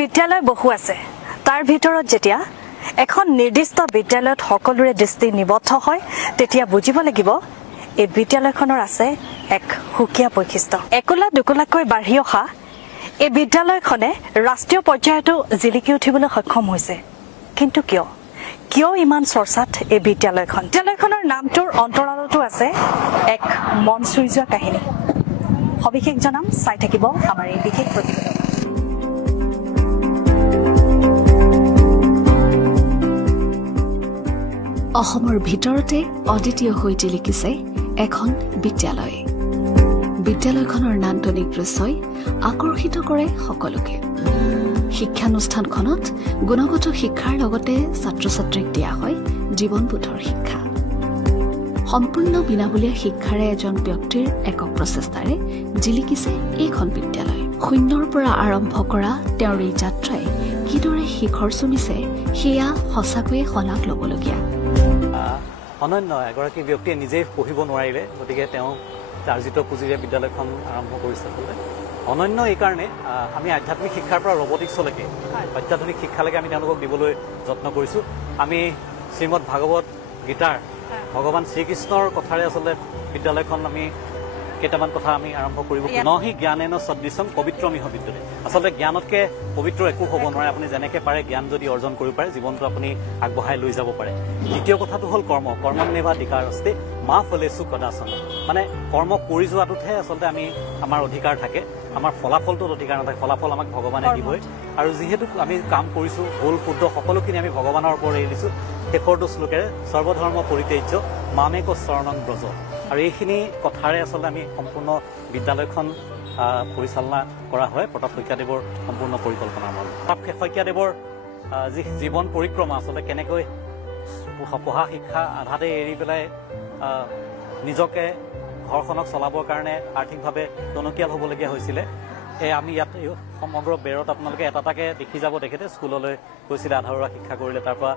বিদ্যালয় বহু আছে তাৰ ভিতৰত যেতিয়া এখন নিৰ্দিষ্ট বিদ্যালয়ত সকলোৰে দৃষ্টি নিবদ্ধ হয় তেতিয়া বুজিব লাগিব এই বিদ্যালয়খনৰ আছে এক সুকীয়া বৈশিষ্ট্য একোলা দুকোলাকৈ বাঢ়ি অহা এই বিদ্যালয়খনে ৰাষ্ট্ৰীয় পৰ্যায়তো জিলিকি উঠিবলৈ সক্ষম হৈছে কিন্তু কিয় ইমান চৰ্চাত এই বিদ্যালয়খনৰ নামটোৰ অন্তৰালতো আছে এক মন চুই যোৱা কাহিনী সবিশেষ জনাম চাই থাকিব আমাৰ এই বিশেষ প্ৰতিবেদন অসমৰ ভিতৰতে অদ্বিতীয় হৈ জিলিকিছে এখন বিদ্যালয় বিদ্যালয়খনৰ নান্দনিক দৃশ্যই আকৰ্ষিত কৰে সকলোকে শিক্ষানুষ্ঠানখনত গুণগত শিক্ষাৰ লগতে ছাত্ৰ-ছাত্ৰীক দিয়া হয় জীৱনবোধৰ শিক্ষা সম্পূৰ্ণ বিনামূলীয়া শিক্ষাৰে এজন ব্যক্তিৰ একক প্ৰচেষ্টাৰে জিলিকিছে এইখন বিদ্যালয় শূন্যৰ পৰা আৰম্ভ কৰা তেওঁৰ এই যাত্ৰাই কিদৰে শিখৰ চুমিছে সেয়া সঁচাকৈয়ে শলাগ ল'বলগীয়া অনন্য এগৰাকী ব্যক্তিয়ে নিজেই পঢ়িব নোৱাৰিলে গতিকে তেওঁ আৰ্জিত পুঁজিৰে বিদ্যালয়খন আৰম্ভ কৰিছে অনন্য এই কাৰণে আমি আধ্যাত্মিক শিক্ষাৰ পৰা ৰবটিক্সলৈকে অত্যাধুনিক শিক্ষালৈকে আমি তেওঁলোকক দিবলৈ যত্ন কৰিছোঁ আমি শ্ৰীমদ ভাগৱত গীতাৰ ভগৱান শ্ৰীকৃষ্ণৰ কথাৰে আচলতে বিদ্যালয়খন আমি কেইটামান কথা আমি আৰম্ভ কৰিব নহি জ্ঞানেন সদৃশম পবিত্ৰমিহ বিদ্যতে আচলতে জ্ঞানতকৈ পবিত্ৰ একো হ'ব নোৱাৰে আপুনি যেনেকৈ পাৰে জ্ঞান যদি অৰ্জন কৰিব পাৰে জীৱনটো আপুনি আগবঢ়াই লৈ যাব পাৰে দ্বিতীয় কথাটো হ'ল কৰ্মন্যেৱা অধিকাৰস্তে মা ফলেষু কদাচন মানে কৰ্ম কৰি যোৱাটোতহে আচলতে আমাৰ অধিকাৰ থাকে আমাৰ ফলাফলটোত অধিকাৰ নাথাকে ফলাফল আমাক ভগৱানে দিবই আৰু যিহেতু আমি কাম কৰিছোঁ ভুল শুদ্ধ সকলোখিনি আমি ভগৱানৰ ওপৰত এৰি দিছোঁ শেষৰটো শ্লোকেৰে সৰ্বধৰ্ম পৰিত্যাজ্য মামেক শৰণং ব্ৰজ আৰু এইখিনি কথাৰে আচলতে আমি সম্পূৰ্ণ বিদ্যালয়খন পৰিচালনা কৰা হয় প্ৰতাপ শইকীয়াদেৱৰ সম্পূৰ্ণ পৰিকল্পনাৰ মূল প্ৰতাপ শইকীয়াদেৱৰ যি জীৱন পৰিক্ৰমা আচলতে কেনেকৈ পঢ়া শিক্ষা আধাতে এৰি পেলাই নিজকে ঘৰখনক চলাবৰ কাৰণে আৰ্থিকভাৱে টনকিয়াল হ'বলগীয়া হৈছিলে আমি ইয়াত সমগ্ৰ বেৰত আপোনালোকে এটাকে দেখি যাব তেখেতে স্কুললৈ গৈছিলে আধাৰুৱা শিক্ষা কৰিলে তাৰ পৰা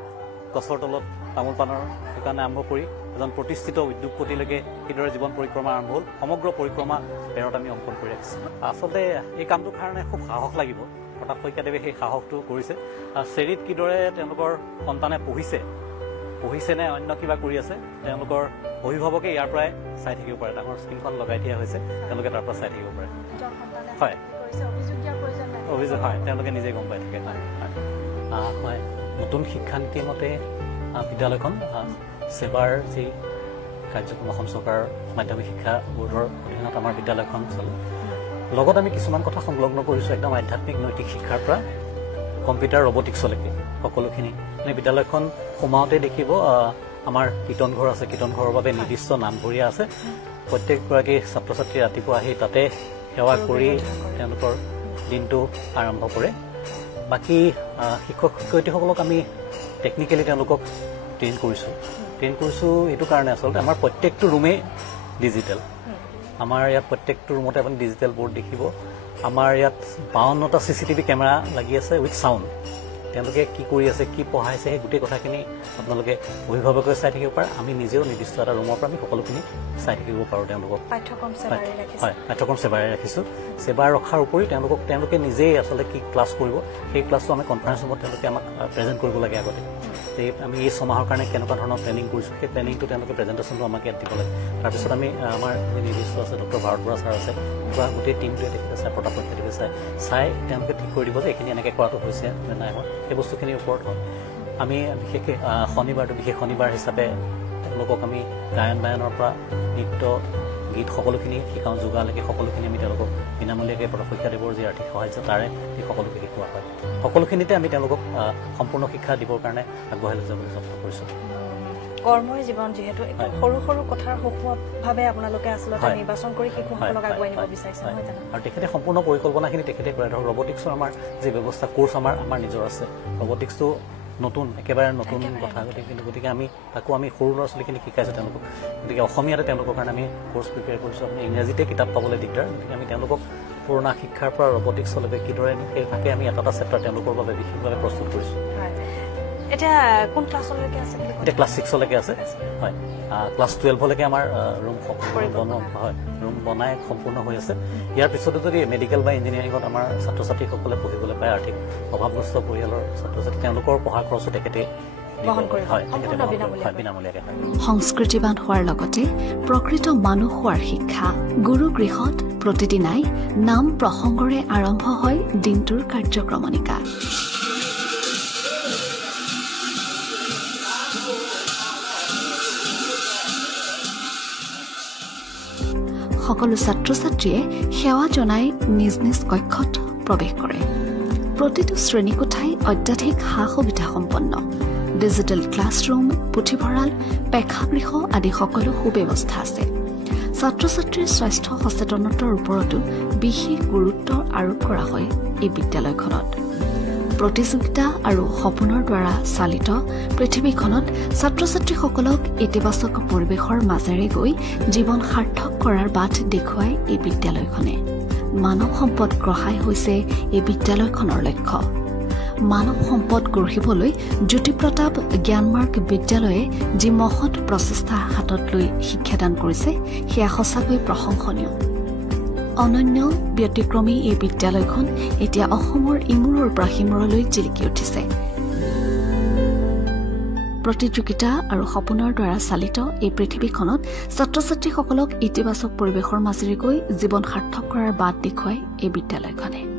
গছৰ তলত তামোল পাণৰ দোকান আৰম্ভ কৰি এজন প্ৰতিষ্ঠিত উদ্যোগপতিলৈকে কিদৰে জীৱন পৰিক্ৰমা আৰম্ভ হ'ল সমগ্ৰ পৰিক্ৰমা বেৰত আমি অংকন কৰি ৰাখিছোঁ আচলতে এই কামটোৰ কাৰণে খুব সাহস লাগিব প্ৰতাপ শইকীয়াদেৱে সেই সাহসটো কৰিছে চেৰিত কিদৰে তেওঁলোকৰ সন্তানে পঢ়িছে নে অন্য কিবা কৰি আছে তেওঁলোকৰ অভিভাৱকে ইয়াৰ পৰাই চাই থাকিব পাৰে ডাঙৰ স্ক্ৰীণখন লগাই দিয়া হৈছে তেওঁলোকে তাৰ পৰা চাই থাকিব পাৰে হয় অভিযোগ হয় তেওঁলোকে নিজে গম পাই থাকে হয় নতুন শিক্ষানীতিৰ মতে বিদ্যালয়খন সেৱাৰ যি কাৰ্যক্ৰম অসম চৰকাৰৰ মাধ্যমিক শিক্ষা বোৰ্ডৰ অধীনত আমাৰ বিদ্যালয়খন চলে লগত আমি কিছুমান কথা সংলগ্ন কৰিছোঁ একদম আধ্যাত্মিক নৈতিক শিক্ষাৰ পৰা কম্পিউটাৰ ৰবটিক্সলৈকে সকলোখিনি মানে বিদ্যালয়খন সোমাওঁতে দেখিব আমাৰ কীৰ্তন ঘৰ আছে কীৰ্তন ঘৰৰ বাবে নিৰ্দিষ্ট নামঘৰীয়া আছে প্ৰত্যেকগৰাকী ছাত্ৰ ছাত্ৰী ৰাতিপুৱা আহি তাতে সেৱা কৰি তেওঁলোকৰ দিনটো আৰম্ভ কৰে বাকী শিক্ষক শিক্ষয়িত্ৰীসকলক আমি টেকনিকেলি তেওঁলোকক ট্ৰেইন কৰিছোঁ এইটো কাৰণে আচলতে আমাৰ প্ৰত্যেকটো ৰুমেই ডিজিটেল আমাৰ ইয়াত প্ৰত্যেকটো ৰুমতে আপুনি ডিজিটেল বৰ্ড দেখিব আমাৰ ইয়াত 52টা CCTV কেমেৰা লাগি আছে উইথ চাউণ্ড তেওঁলোকে কি কৰি আছে কি পঢ়াইছে সেই গোটেই কথাখিনি আপোনালোকে অভিভাৱকে চাই থাকিব পাৰে আমি নিজেও নিৰ্দিষ্ট এটা ৰুমৰ পৰা আমি সকলোখিনি চাই থাকিব পাৰোঁ তেওঁলোকক হয় পাঠ্যক্ৰম সেৱাৰে ৰাখিছোঁ সেৱা ৰখাৰ উপৰিও তেওঁলোকে নিজেই আচলতে কি ক্লাছ কৰিব সেই ক্লাছটো আমি কনফাৰেন্স ৰুমত তেওঁলোকে আমাক প্ৰেজেণ্ট কৰিব লাগে আগতে আমি এই ছমাহৰ কাৰণে কেনেকুৱা ধৰণৰ প্লেনিং কৰিছোঁ সেই প্লেনিংটো তেওঁলোকে প্ৰেজেণ্টেশ্যনটো আমাক ইয়াত দিব লাগে তাৰপিছত আমি আমাৰ নিৰ্দিষ্ট আছে ডক্টৰ ভাৰত বৰা ছাৰ আছে পুৰা গোটেই টিমটোৱে তেখেতে চাই প্ৰতাপ শইকীয়াদেৱে চাই তেওঁলোকে ঠিক কৰি দিব যে এইখিনি এনেকৈ কৰাটো হৈছে নে নাই হোৱা সেই বস্তুখিনিৰ ওপৰত হয় আমি বিশেষকৈ শনিবাৰটো বিশেষ শনিবাৰ হিচাপে তেওঁলোকক আমি গায়ন বায়নৰ পৰা নৃত্য গীত সকলোখিনি শিকাওঁ যোগালৈকে সকলোখিনি আমি তেওঁলোকক বিনামূলীয়াকৈ প্ৰতাপ শইকীয়াদেৱৰ যি আৰ্থিক সাহায্য তাৰে সেই সকলোকে শিকোৱা হয় সকলোখিনিতে আমি তেওঁলোকক সম্পূৰ্ণ শিক্ষা দিবৰ কাৰণে আগবঢ়াই লৈ যাবলৈ যত্ন কৰিছোঁ কৰ্মৰ জীৱন যিহেতু সৰু সৰু কথাৰ সূক্ষ্মভাৱে আপোনালোকে আচলতে নিৰ্বাচন কৰি শিশুসকলক আগুৱাই নিব বিচাৰিছে আৰু তেখেতে সম্পূৰ্ণ পৰিকল্পনাখিনি তেখেতে কৰে ধৰক ৰবটিক্সৰ আমাৰ যি ব্যৱস্থা কোৰ্চ আমাৰ নিজৰ আছে ৰবটিক্সটো নতুন একেবাৰে নতুন কথা গতিকে আমি তাকো আমি সৰু ল'ৰা ছোৱালীখিনি শিকাইছোঁ তেওঁলোকক গতিকে অসমীয়াতে তেওঁলোকৰ কাৰণে আমি কোৰ্চ প্ৰিপেয়াৰ কৰিছোঁ আপুনি ইংৰাজীতে কিতাপ পাবলৈ দিগদাৰ গতিকে আমি তেওঁলোকক পুৰণা শিক্ষাৰ পৰা ৰবটিক্সলৈকে কিদৰে সেই থাকে আমি এটা চেপ্টাৰ তেওঁলোকৰ বাবে বিশেষভাৱে প্ৰস্তুত কৰিছোঁ এতিয়া কোন ক্লাছলৈকে আছে বুলি এতিয়া ক্লাছ 6 লৈকে আছে হয় ক্লাছ 12 লৈকে আমাৰ ৰুম ৰুম বনাই সম্পূৰ্ণ হৈ আছে ইয়াৰ পিছতো যদি মেডিকেল বা ইঞ্জিনিয়াৰিঙত আমাৰ ছাত্ৰ ছাত্ৰীসকলে পঢ়িবলৈ পায় আৰ্থিক অভাৱগ্ৰস্ত পৰিয়ালৰ ছাত্ৰ ছাত্ৰী তেওঁলোকৰ পঢ়া খৰচো তেখেতে সংস্কৃতিবান হোৱাৰ লগতে প্ৰকৃত মানুহ হোৱাৰ শিক্ষা গুৰু গৃহত প্ৰতিদিনাই নাম প্ৰসংগৰে আৰম্ভ হয় দিনটোৰ কাৰ্যক্ৰমণিকা সকলো ছাত্ৰ ছাত্ৰীয়ে সেৱা জনাই নিজ নিজ কক্ষত প্ৰৱেশ কৰে প্ৰতিটো শ্ৰেণীকোঠাই অত্যাধিক সা সুবিধা সম্পন্ন ডিজিটেল ক্লাছৰুম পুথিভঁৰাল প্ৰেক্ষাগৃহ আদি সকলো সুব্যৱস্থা আছে ছাত্ৰ ছাত্ৰীৰ স্বাস্থ্য সচেতনতাৰ ওপৰতো বিশেষ গুৰুত্ব আৰোপ কৰা হয় এই বিদ্যালয়খনত প্ৰতিযোগিতা আৰু সপোনৰ দ্বাৰা চালিত পৃথিৱীখনত ছাত্ৰ ছাত্ৰীসকলক ইতিবাচক পৰিৱেশৰ মাজেৰে গৈ জীৱন সাৰ্থক কৰাৰ বাট দেখুৱাই এই বিদ্যালয়খনে মানৱ সম্পদ গঢ়াই হৈছে এই বিদ্যালয়খনৰ লক্ষ্য মানৱ সম্পদ গঢ়িবলৈ জ্যোতিপ্ৰতাপ জ্ঞানমাৰ্গ বিদ্যালয়ে যি মহৎ প্ৰচেষ্টা হাতত লৈ শিক্ষাদান কৰিছে সেয়া সঁচাকৈ প্ৰশংসনীয় অনন্য ব্যতিক্ৰমী এই বিদ্যালয়খন এতিয়া অসমৰ ইমূৰৰ পৰা সিমূৰলৈ জিলিকি উঠিছে প্ৰতিযোগিতা আৰু সপোনৰ দ্বাৰা চালিত এই পৃথিৱীখনত ছাত্ৰ ছাত্ৰীসকলক ইতিবাচক পৰিৱেশৰ মাজেৰে গৈ জীৱন সাৰ্থক কৰাৰ বাট দেখুৱাই এই বিদ্যালয়খনে